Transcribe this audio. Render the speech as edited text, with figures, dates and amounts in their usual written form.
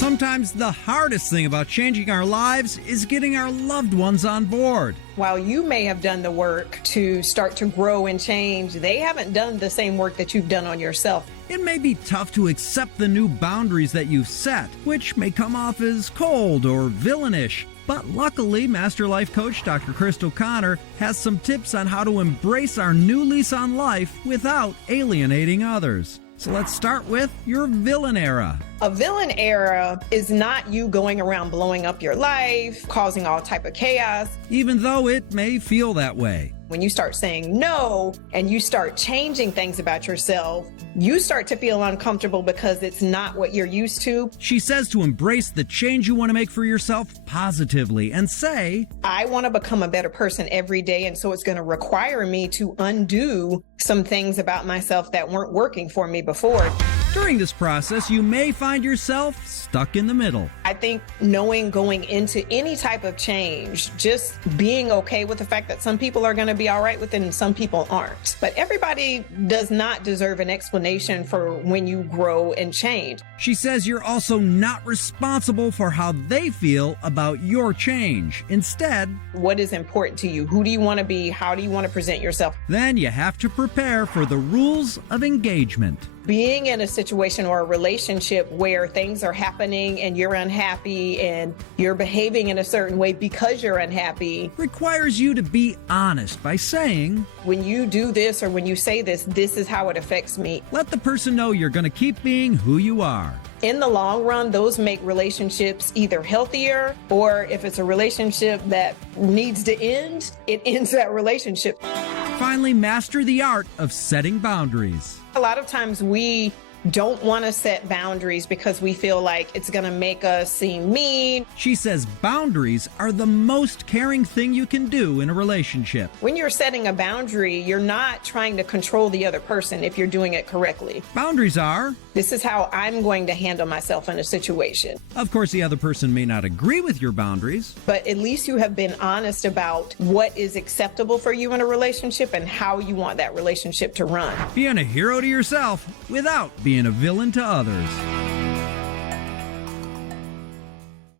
Sometimes the hardest thing about changing our lives is getting our loved ones on board. While you may have done the work to start to grow and change, they haven't done the same work that you've done on yourself. It may be tough to accept the new boundaries that you've set, which may come off as cold or villainish. But luckily, Master Life Coach Dr. Crystal Connor has some tips on how to embrace our new lease on life without alienating others. So let's start with your villain era. A villain era is not you going around blowing up your life, causing all type of chaos. Even though it may feel that way. When you start saying no and you start changing things about yourself, you start to feel uncomfortable because it's not what you're used to. She says to embrace the change you want to make for yourself positively and say, I want to become a better person every day, and so it's going to require me to undo some things about myself that weren't working for me before. During this process, you may find yourself stuck in the middle. I think knowing going into any type of change, just being okay with the fact that some people are going to be all right with it and some people aren't. But everybody does not deserve an explanation for when you grow and change. She says you're also not responsible for how they feel about your change. Instead, what is important to you? Who do you want to be? How do you want to present yourself? Then you have to prepare for the rules of engagement. Being in a situation or a relationship where things are happening and you're unhappy and you're behaving in a certain way because you're unhappy requires you to be honest by saying, when you do this or when you say this, this is how it affects me. Let the person know you're going to keep being who you are. In the long run, those make relationships either healthier, or if it's a relationship that needs to end, it ends that relationship. Finally, master the art of setting boundaries. A lot of times we don't want to set boundaries because we feel like it's going to make us seem mean. She says boundaries are the most caring thing you can do in a relationship. When you're setting a boundary, you're not trying to control the other person if you're doing it correctly. Boundaries are, this is how I'm going to handle myself in a situation. Of course, the other person may not agree with your boundaries, but at least you have been honest about what is acceptable for you in a relationship and how you want that relationship to run. Being a hero to yourself without being a villain to others.